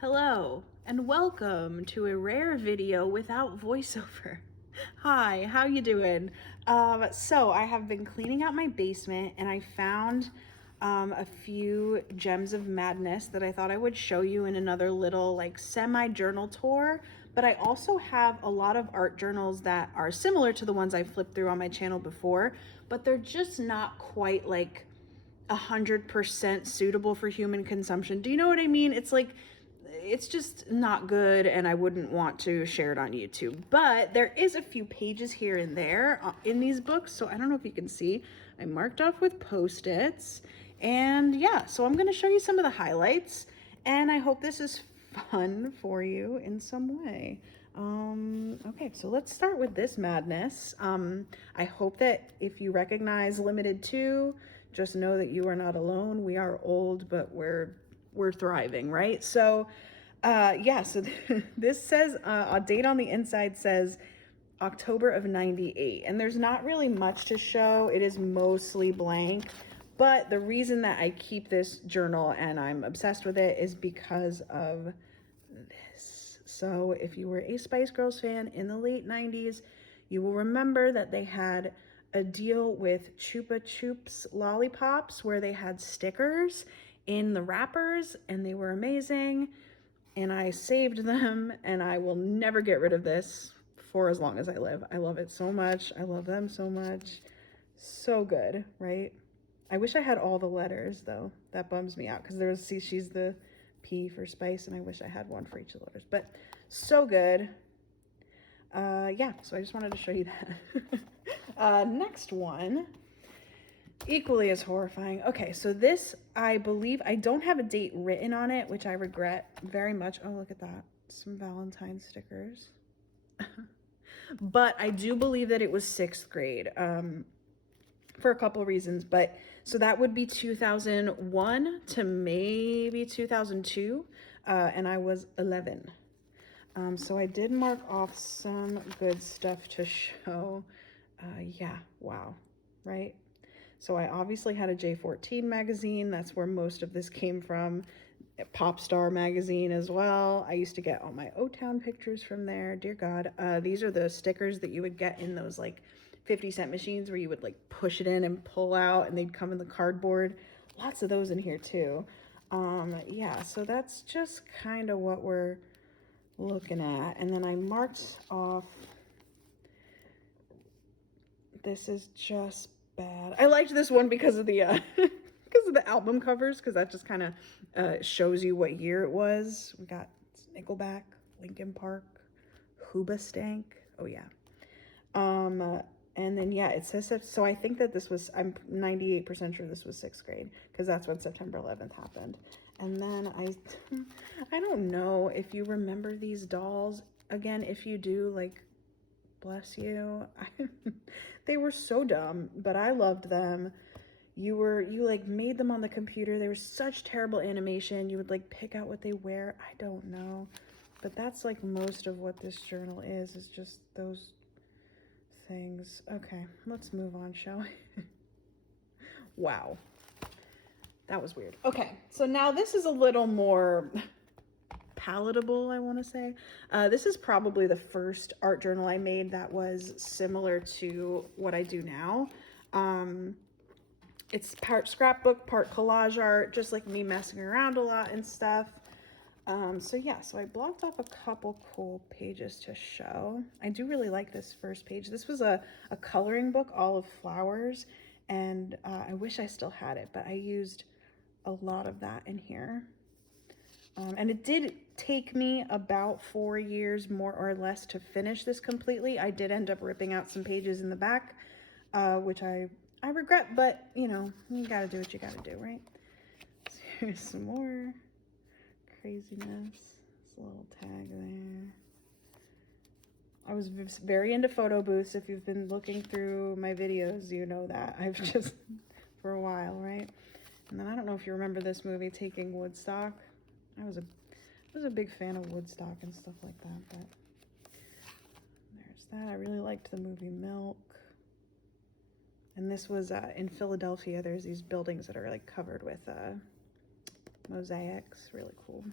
Hello, and welcome to a rare video without voiceover. Hi, how you doing? So I have been cleaning out my basement and I found a few gems of madness that I thought I would show you in another little like semi-journal tour. But I also have a lot of art journals that are similar to the ones I flipped through on my channel before, but they're just not quite like 100% suitable for human consumption. Do you know what I mean? It's like, it's just not good and I wouldn't want to share it on YouTube. But there is a few pages here and there in these books. So I don't know if you can see, I marked off with Post-its. And yeah, so I'm going to show you some of the highlights. And I hope this is fun for you in some way. Okay, so let's start with this madness. I hope that if you recognize Limited 2, just know that you are not alone. We are old, but we're thriving, right? So yeah, so this says a date on the inside says October of 98, and there's not really much to show. It is mostly blank, but the reason that I keep this journal and I'm obsessed with it is because of this. So if you were a Spice Girls fan in the late 90s, you will remember that they had a deal with Chupa Chups lollipops where they had stickers in the wrappers and they were amazing. And I saved them and I will never get rid of this for as long as I live. I love it so much. I love them so much. So good, right? I wish I had all the letters though. That bums me out because there's, see, she's the P for spice and I wish I had one for each of the letters, but so good. Yeah, so I just wanted to show you that. Next one, equally as horrifying. Okay, so this, I believe, I don't have a date written on it, which I regret very much. Oh, look at that. Some Valentine stickers. But I do believe that it was 6th grade for a couple of reasons. But so that would be 2001 to maybe 2002, and I was 11. So I did mark off some good stuff to show. Yeah, wow, right? So I obviously had a J14 magazine. That's where most of this came from. Pop Star magazine as well. I used to get all my O-Town pictures from there. Dear God. These are the stickers that you would get in those like 50-cent machines where you would like push it in and pull out and they'd come in the cardboard. Lots of those in here too. Yeah, so that's just kind of what we're looking at. And then I marked off, this is just bad. I liked this one because of the because of the album covers, because that just kind of shows you what year it was. We got Nickelback, Linkin Park, Hoobastank. Oh yeah. And then yeah, it says, so I think that this was, I'm 98% sure this was 6th grade because that's when September 11th happened. And then I don't know if you remember these dolls. Again, if you do, like, bless you. They were so dumb, but I loved them. You like made them on the computer. They were such terrible animation. You would like pick out what they wear. I don't know, but that's like most of what this journal is just those things. Okay, let's move on, shall we? Wow, that was weird. Okay, so now this is a little more palatable, I want to say. This is probably the first art journal I made that was similar to what I do now. It's part scrapbook, part collage art, just like me messing around a lot and stuff. So yeah, so I blocked off a couple cool pages to show. I do really like this first page. This was a coloring book, all of flowers, and I wish I still had it, but I used a lot of that in here. And it did take me about 4 years, more or less, to finish this completely. I did end up ripping out some pages in the back, which I regret, but you know, you gotta do what you gotta do, right? So here's some more craziness. There's a little tag there. I was very into photo booths. If you've been looking through my videos, you know that. I've just, for a while, right? And then I don't know if you remember this movie, Taking Woodstock. I was a big fan of Woodstock and stuff like that, but there's that. I really liked the movie Milk. And this was in Philadelphia. There's these buildings that are like covered with mosaics. Really cool.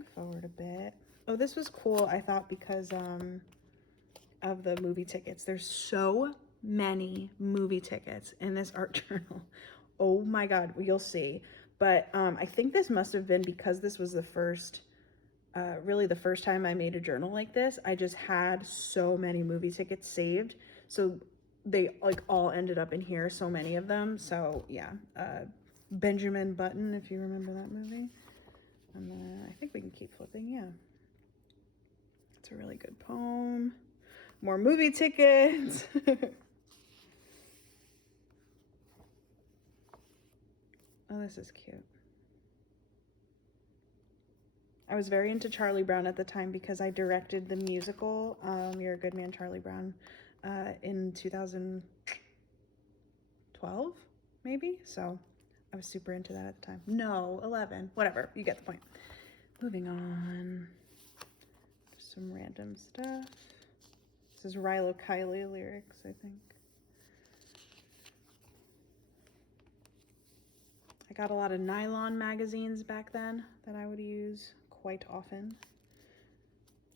skipping forward a bit. Oh, this was cool, I thought, because of the movie tickets. There's so many movie tickets in this art journal. Oh my God, you'll see. But I think this must have been because this was the first, really the first time I made a journal like this. I just had so many movie tickets saved. So they like all ended up in here, so many of them. So yeah, Benjamin Button, if you remember that movie. And then I think we can keep flipping, yeah. It's a really good poem. More movie tickets. Oh, this is cute. I was very into Charlie Brown at the time because I directed the musical, You're a Good Man, Charlie Brown, in 2012, maybe? So I was super into that at the time. No, 11, whatever, you get the point. Moving on. Just some random stuff. This is Rilo Kiley lyrics, I think. I got a lot of nylon magazines back then that I would use quite often.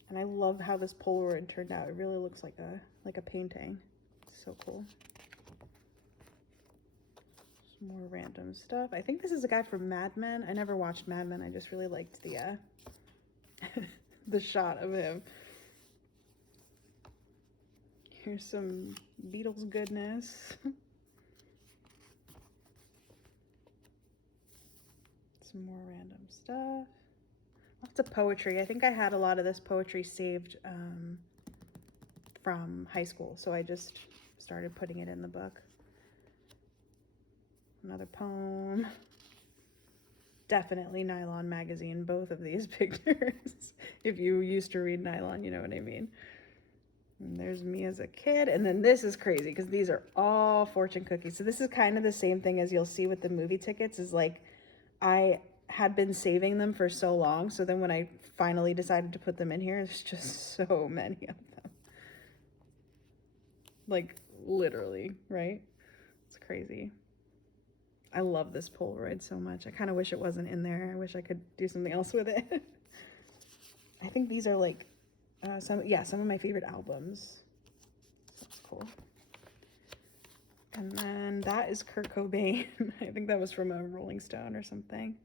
And I love how this Polaroid turned out. It really looks like a painting. It's so cool. Some more random stuff. I think this is a guy from Mad Men. I never watched Mad Men. I just really liked the the shot of him. Here's some Beatles goodness. Some more random stuff. Lots of poetry. I think I had a lot of this poetry saved from high school, so I just started putting it in the book. Another poem. Definitely Nylon magazine, both of these pictures. If you used to read Nylon, you know what I mean. And there's me as a kid, and then this is crazy because these are all fortune cookies. So this is kind of the same thing as you'll see with the movie tickets, is like I had been saving them for so long, so then when I finally decided to put them in here, there's just so many of them. Like literally, right? It's crazy. I love this Polaroid so much. I kind of wish it wasn't in there. I wish I could do something else with it. I think these are like some of my favorite albums. That's cool. And then that is Kurt Cobain. I think that was from a Rolling Stone or something.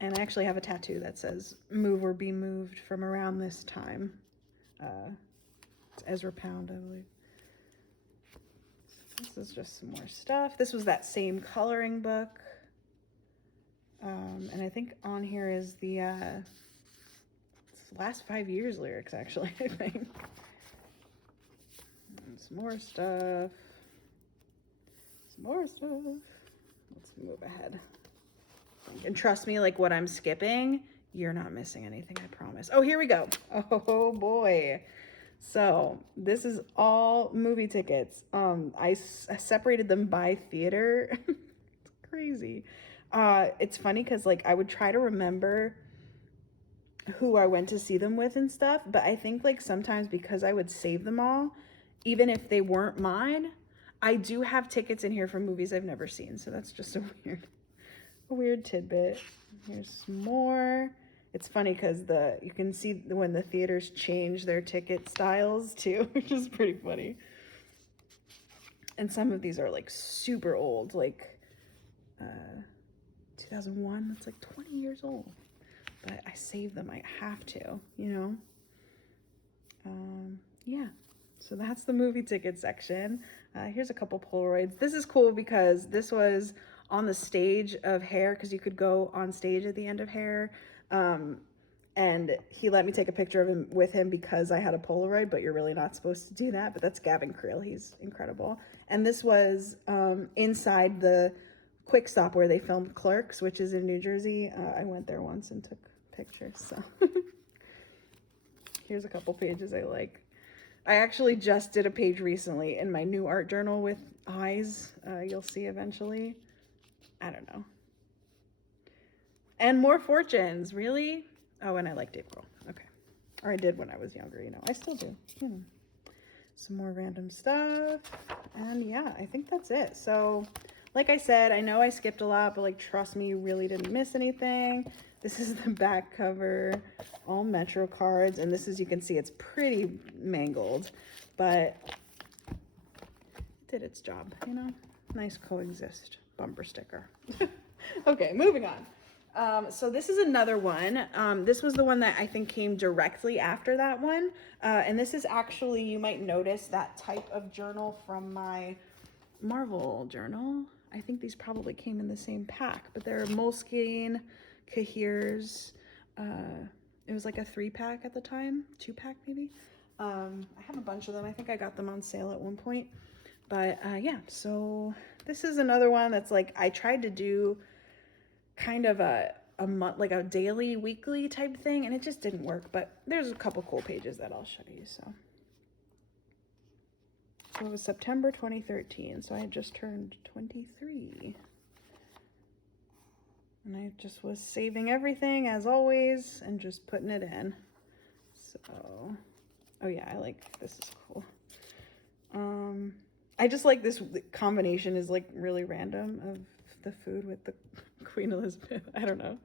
And I actually have a tattoo that says "Move or Be Moved" from around this time. It's Ezra Pound, I believe. This is just some more stuff. This was that same coloring book. And I think on here is the last 5 years lyrics, actually, I think. And some more stuff. Some more stuff. Let's move ahead. And trust me, like what I'm skipping, you're not missing anything, I promise. Oh, here we go. Oh boy. So this is all movie tickets. I separated them by theater. It's crazy. It's funny because like I would try to remember who I went to see them with and stuff, but I think like sometimes because I would save them all, even if they weren't mine, I do have tickets in here for movies I've never seen. So that's just a weird tidbit. Here's some more. It's funny because you can see when the theaters change their ticket styles too, which is pretty funny. And some of these are like super old, like 2001. That's like 20 years old. But I saved them. I have to, you know. Yeah. So that's the movie ticket section. Here's a couple Polaroids. This is cool because this was on the stage of Hair, because you could go on stage at the end of Hair. And he let me take a picture of him with him because I had a Polaroid, but you're really not supposed to do that. But that's Gavin Creel. He's incredible. And this was inside the Quick Stop where they filmed Clerks, which is in New Jersey. I went there once and took pictures. So here's a couple pages I like. I actually just did a page recently in my new art journal with eyes. You'll see eventually. I don't know. And more fortunes, really? Oh, and I like Dave Grohl. Okay. Or I did when I was younger, you know. I still do. You know. Some more random stuff. And yeah, I think that's it. So Like I said, I know I skipped a lot, but like, trust me, you really didn't miss anything. This is the back cover, all Metro cards, and this is, you can see it's pretty mangled, but it did its job, you know? Nice coexist bumper sticker. Okay, moving on. So this is another one. This was the one that I think came directly after that one. And this is actually, you might notice that type of journal from my Marvel journal. I think these probably came in the same pack, but they're Moleskine, Cahiers. It was like a 3-pack at the time, 2-pack maybe. I have a bunch of them. I think I got them on sale at one point. But yeah, so this is another one that's like, I tried to do kind of a month, like a daily, weekly type thing, and it just didn't work. But there's a couple cool pages that I'll show you. So it was September 2013, so I had just turned 23. And I just was saving everything as always and just putting it in. So, oh yeah, I like, this is cool. I just like this combination is like really random of the food with the Queen Elizabeth. I don't know.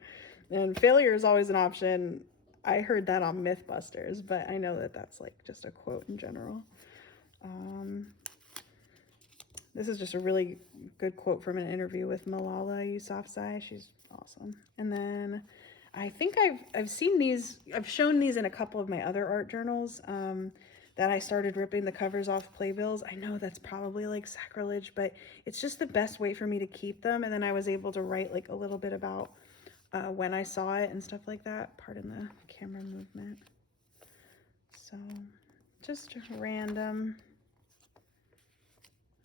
And failure is always an option. I heard that on Mythbusters, but I know that that's like just a quote in general. This is just a really good quote from an interview with Malala Yousafzai. She's awesome. And then I think I've seen these, I've shown these in a couple of my other art journals that I started ripping the covers off playbills. I know that's probably like sacrilege, but it's just the best way for me to keep them. And then I was able to write like a little bit about when I saw it and stuff like that. Pardon the camera movement. So just random.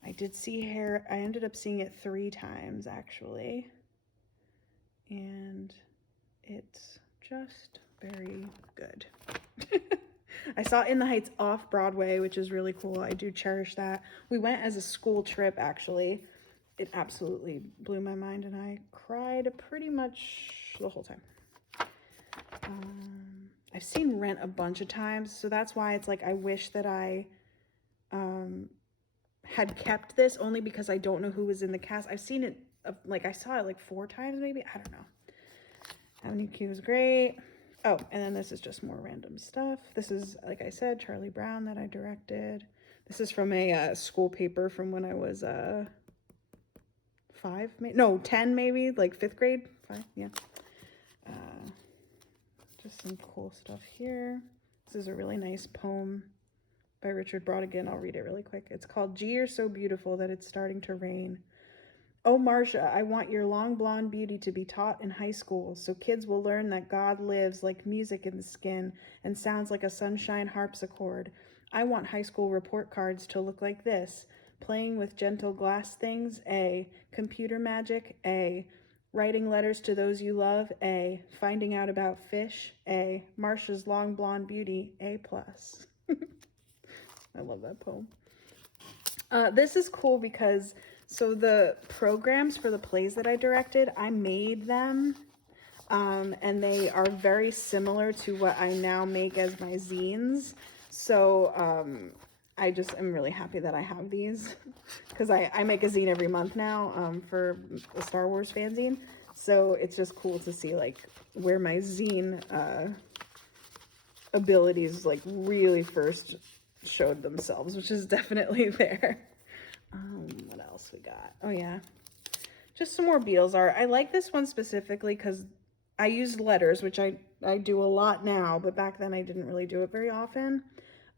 I did see hair. I ended up seeing it 3 times actually. And it's just very good. I saw In the Heights off Broadway, which is really cool. I do cherish that. We went as a school trip actually. It absolutely blew my mind and I cried pretty much the whole time. I've seen Rent a bunch of times, so that's why it's like I wish that I had kept this, only because I don't know who was in the cast. I've seen it, like I saw it like 4 times maybe. I don't know. Avenue Q is great. Oh, and then this is just more random stuff. This is, like I said, Charlie Brown that I directed. This is from a school paper from when I was 5, no, 10 maybe, like 5th grade. 5, yeah. Just some cool stuff here. This is a really nice poem by Richard Brautigan. I'll read it really quick. It's called "Gee, You're So Beautiful That It's Starting to Rain." Oh, Marcia, I want your long blonde beauty to be taught in high school so kids will learn that God lives like music in the skin and sounds like a sunshine harpsichord. I want high school report cards to look like this: playing with gentle glass things, A. Computer magic, A. Writing letters to those you love, A. Finding out about fish, A. Marcia's long blonde beauty, A+. I love that poem. This is cool because, so the programs for the plays that I directed, I made them, and they are very similar to what I now make as my zines. So I just am really happy that I have these, because I make a zine every month now for the Star Wars fanzine. So it's just cool to see like where my zine abilities like really first showed themselves, which is definitely there. What else we got? Oh yeah, just some more Beatles art. I like this one specifically because I used letters, which I do a lot now, but back then I didn't really do it very often.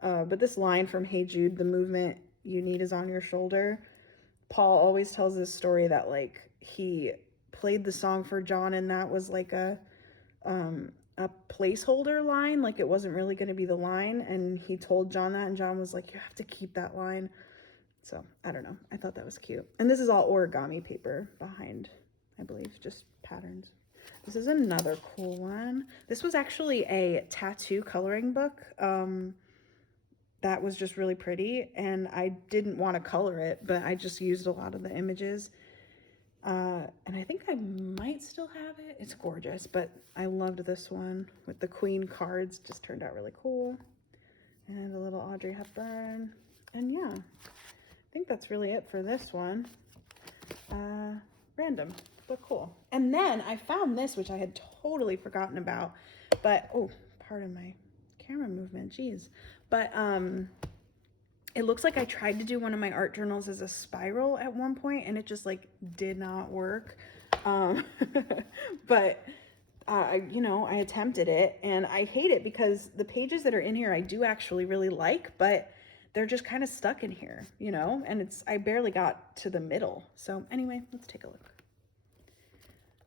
But this line from Hey Jude, the movement you need is on your shoulder. Paul always tells this story that like he played the song for John and that was like a placeholder line, like it wasn't really going to be the line, and he told John that, and John was like, you have to keep that line. So I don't know, I thought that was cute. And this is all origami paper behind, I believe, just patterns. This is another cool one. This was actually a tattoo coloring book that was just really pretty, and I didn't want to color it, but I just used a lot of the images. And I think I might still have it. It's gorgeous, but I loved this one with the Queen cards. Just turned out really cool. And a little Audrey Hepburn. And yeah, I think that's really it for this one. Random, but cool. And then I found this, which I had totally forgotten about, but, oh, pardon my camera movement, geez. But it looks like I tried to do one of my art journals as a spiral at one point, and it just like did not work. But you know, I attempted it, and I hate it because the pages that are in here I do actually really like, but they're just kind of stuck in here, you know, and I barely got to the middle. So anyway, let's take a look.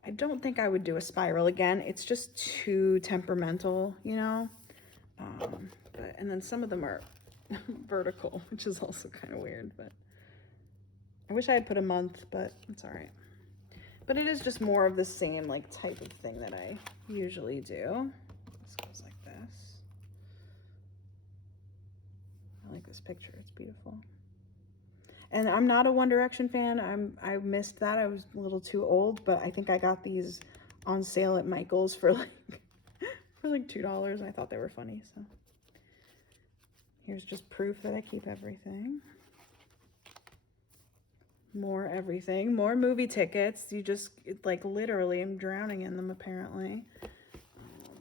I don't think I would do a spiral again. It's just too temperamental, you know. And then some of them are vertical, which is also kind of weird, but I wish I had put a month, but it's all right. But it is just more of the same like type of thing that I usually do. This goes like this. I like this picture, it's beautiful. And I'm not a One Direction fan. I missed that. I was a little too old, but I think I got these on sale at Michael's for like $2, and I thought they were funny. So here's just proof that I keep everything. More everything, more movie tickets. You just, like, literally, I'm drowning in them apparently.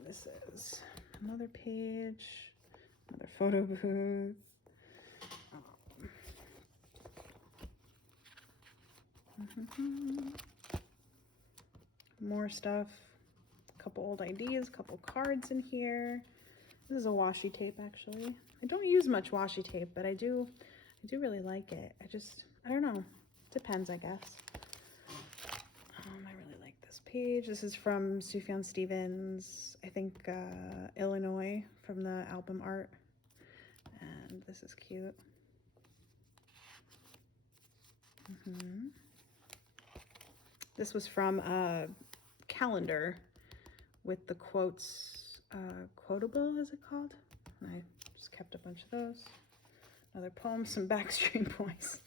This is another page, another photo booth. More stuff, a couple old IDs, a couple cards in here. This is a washi tape, actually. I don't use much washi tape, but I do really like it. I don't know. Depends, I guess. I really like this page. This is from Sufjan Stevens, I think Illinois, from the album art. And this is cute. This was from a calendar with the quotes, quotable, is it called? And I just kept a bunch of those. Another poem, some Backstreet Boys.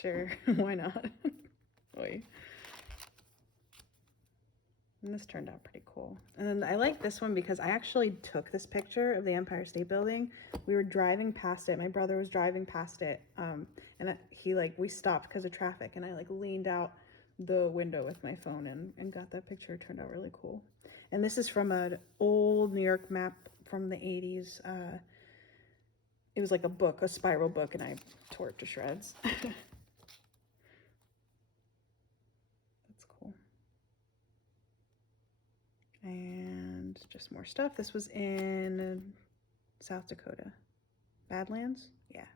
Sure, why not? Oy. And this turned out pretty cool. And then I like this one because I actually took this picture of the Empire State Building. We were driving past it. My brother was driving past it. And we stopped because of traffic, and I like leaned out the window with my phone and got that picture. It turned out really cool. And this is from an old New York map from the 80s. It was like a book, a spiral book, and I tore it to shreds. And just more stuff. This was in South Dakota. Badlands? Yeah,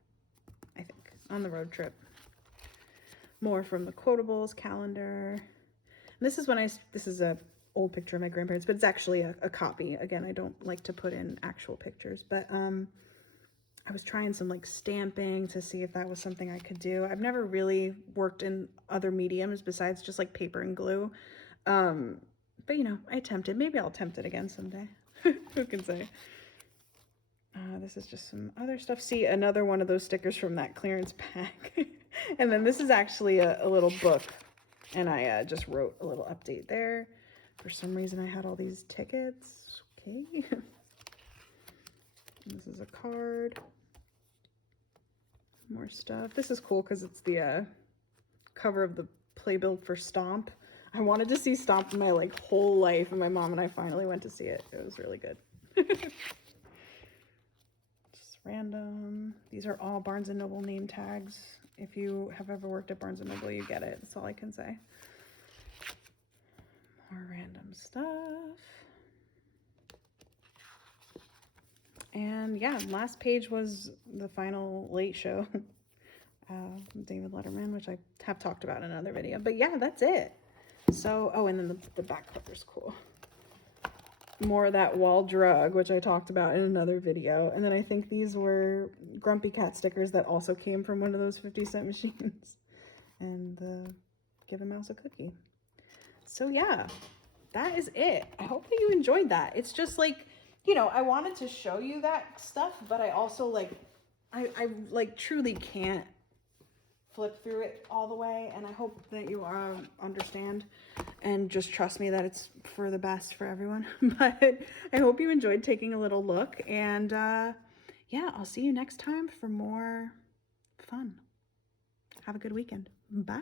I think. On the road trip. More from the quotables calendar. And this is this is a old picture of my grandparents, but it's actually a copy. Again, I don't like to put in actual pictures, but I was trying some like stamping to see if that was something I could do. I've never really worked in other mediums besides just like paper and glue. But you know, I attempted. Maybe I'll attempt it again someday. Who can say? This is just some other stuff. See, another one of those stickers from that clearance pack. And then this is actually a little book. And I just wrote a little update there. For some reason, I had all these tickets. Okay. This is a card. More stuff. This is cool because it's the cover of the playbill for Stomp. I wanted to see Stomp my like whole life, and my mom and I finally went to see it. It was really good. Just random. These are all Barnes & Noble name tags. If you have ever worked at Barnes & Noble, you get it. That's all I can say. More random stuff. And yeah, last page was the final Late Show. David Letterman, which I have talked about in another video. But yeah, that's it. So, oh, and then the back cover's cool. More of that wall drug, which I talked about in another video. And then I think these were Grumpy Cat stickers that also came from one of those 50-cent machines. And Give a Mouse a Cookie. So yeah, that is it. I hope that you enjoyed that. It's just like, you know, I wanted to show you that stuff, but I also like, I like truly can't flip through it all the way, and I hope that you understand and just trust me that it's for the best for everyone. But I hope you enjoyed taking a little look, and yeah, I'll see you next time for more fun. Have a good weekend. Bye.